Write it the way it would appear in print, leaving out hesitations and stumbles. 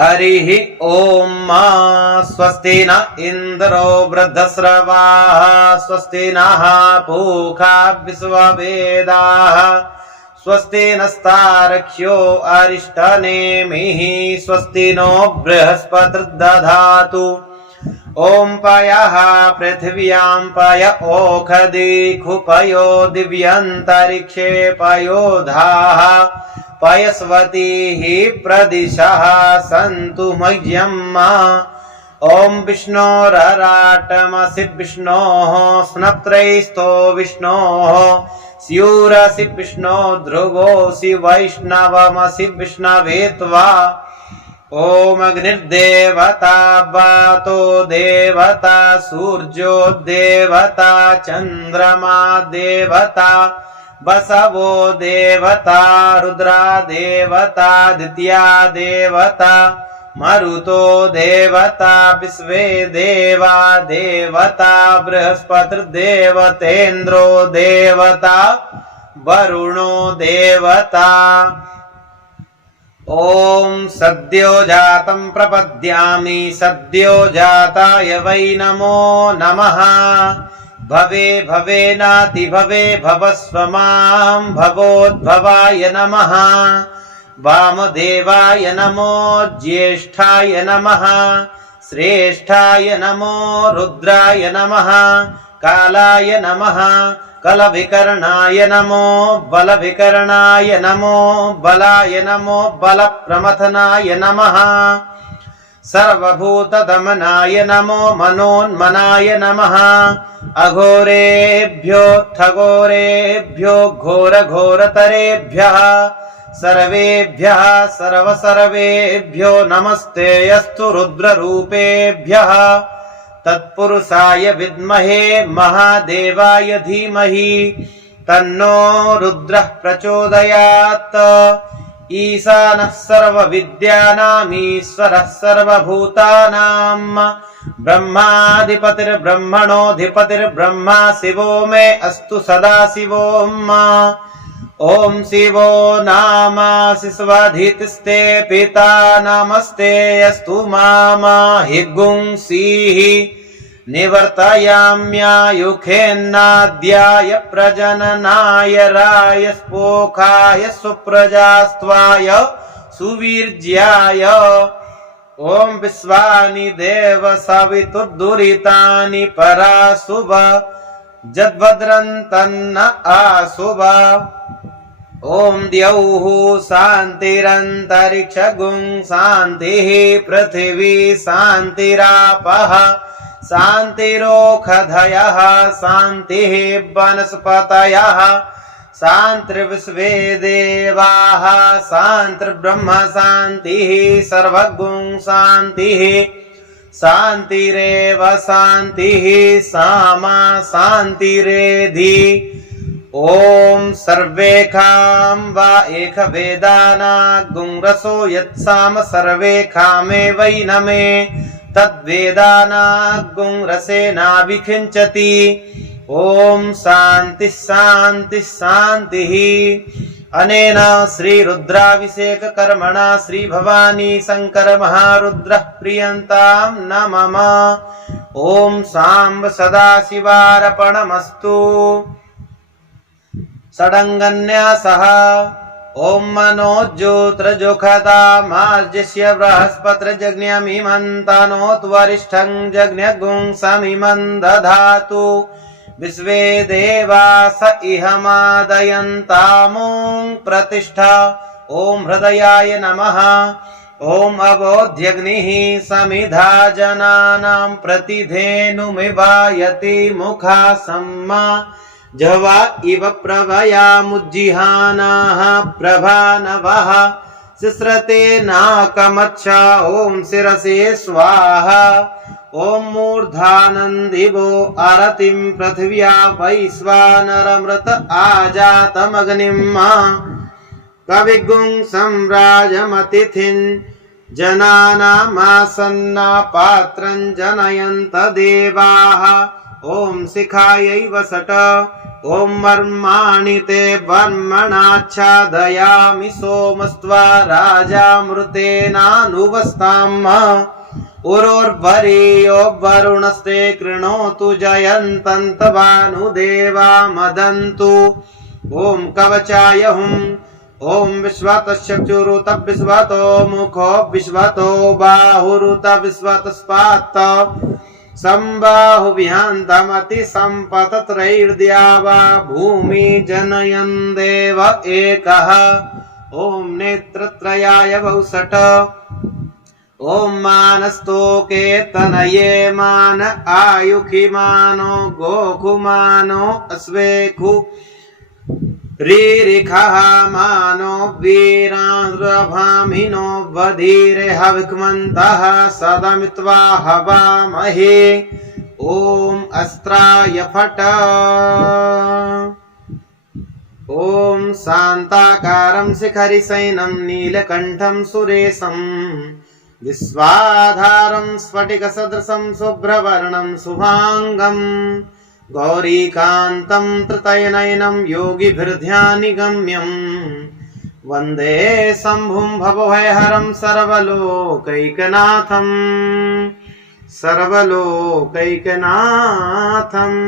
हरिः ओम स्वस्ति न इंद्रो वृद्धस्रवाः स्वस्ति नः पूषा विश्ववेदाः स्वस्ति नस्तार्क्ष्यो अरिष्टनेमिः स्वस्ति नो बृहस्पतिर्दधातु ओम पयः पृथिव्यां पय ओषधीषु पयो दिव्यन्तरिक्षे पयोधाः पयस्वतीः प्रदिशः सन्तु मह्यम् ओम विष्णोरराटमसि विष्णोः स्नप्त्रैस्तो विष्णोः स्यूरसि विष्णो ध्रुवोऽसि वैष्णवमसि विष्णवे त्वा ओम अग्निर्देवता वातो देवता सूर्यो देवता चंद्रमा देवता बसवो देवता रुद्रा देवता द्वितीया देवता मरुतो देवता विश्वे देवा देवता बृहस्पतिर्देवतेन्द्रो देवता वरुणो देवता ओम सद्यो जातं प्रपद्यामि सद्यो जाताय वै नमो नमः भवे भवेनाति भवे भवस्व मां भवोद्भवाय नमः वामदेवाय नमो ज्येष्ठाय नमः श्रेष्ठाय नमो रुद्राय नमः कालाय नमः कलविकर्णाय नमो बलविकर्णाय नमो बलाय नमो बलप्रमथनाय नमः सर्वभूतदमनाय नमो मनोन्मनाय नमः अघोरेभ्यो ठगोरेभ्यो घोरघोरतरेभ्यः सर्वेभ्यः सर्वसर्वेभ्यो नमस्ते यस्तु रुद्ररूपेभ्यः तत्पुरुषाय विद्महे महादेवाय धीमहि तन्नो रुद्रः प्रचोदयात् ईशानः सर्वविद्यानां ईश्वरः सर्वभूतानां ब्रह्माधिपतिर्ब्रह्मणोऽधिपतिर्ब्रह्मा शिवो मे अस्तु सदा शिवोऽम् ओम शिवो नाम शिश्वाधितिस्ते पिता नमस्ते अस्तु मामा हिगुंसीः निवर्तयाम्यायुखेन्नाद्याय प्रजननाय रायस्पोखाय सुप्रजास्त्वाय सुवीर्याय ओम विश्वानि देव सवितुर्दुरितानि पराशुभ जद्भद्रन्तन्न आशुभ ओम द्यौः शान्तिरन्तरिक्षगुं शान्तिः पृथिवी शान्तिरापः शान्तिरोषधयः शान्तिः वनस्पतयः शान्तिर्विश्वे देवाः शान्तिर्ब्रह्म शान्तिः सर्वगुं शान्तिः शान्तिरेव शान्तिः सामा शान्तिरेधि ओम सर्वेखां वा एकवेदाना गुंरसो यत्साम सर्वेखामे वै नमे तद्वेदाना गुंरसेनाभिखिञ्चति ओम शांति शांति शांतिः अनेन श्री रुद्राभिषेक कर्मणा श्री भवानी शंकर महारुद्रः प्रियन्तां न मम ओम सांब सदाशिवार्पणमस्तु षडङ्गन्यासः ओम मनोज्योत्रजोखता मार्जस्य बृहस्पतिर्जज्ञमिमन्तनोत्वरिष्ठं जज्ञगुं समिमं दधातु विश्वे देवा स इहमादयन्तामुं प्रतिष्ठा ओम हृदयाय नमः ओम अवोध्यग्निः समिधा जनानां प्रतिधेनुमिवायति मुखा सम्मा जवा इव प्रभयामुज्जिहानाः प्रभानवः सिस्रते नाकमच्छा ओम शिरसे स्वाहा ओम मूर्धानन्दिवो आरतिं पृथिव्या वैश्वानरमृत आजातमग्निं कविगुं सम्राजमतिथिं जनानामासन्ना पात्रं जनयन्त देवाः ओम शिखायै वसट ॐ वर्माणि ते वर्मणाच्छादयामि सोमस्त्वा राजामृतेनानुवस्ताम् उरोर्वरीयो वरुणस्ते कृणोतु जयन्तन्तभानुदेवा मदन्तु ॐ कवचाय हुम् ॐ विश्वतश्चक्षुरुत विश्वतो मुखो विश्वतो बाहुरुत विश्वतस्पात् सम्बाहुव्यान्तमति सम्पतत्रैर्द्यावा भूमि जनयन् देव एकः ॐ नेत्रत्रयाय वौषट ॐ मानस्तोके तनये मान आयुखि मानो गोखुमानो अश्वेखु रीरिखः मानो वीरान्द्रभामिनो वधीरे हविक्मन्तः सदमित्वा हवामहे ॐ अस्त्राय फट ॐ शान्ताकारं शिखरिसैनं नीलकण्ठं सुरेशं विश्वाधारं स्फटिकसदृशं शुभ्रवर्णं शुभाङ्गम् गौरीकान्तं त्रितयनयनं योगिभिर्ध्यानिगम्यम् वन्दे शम्भुं भवभयहरं सर्वलोकैकनाथम् सर्वलोकैकनाथम्।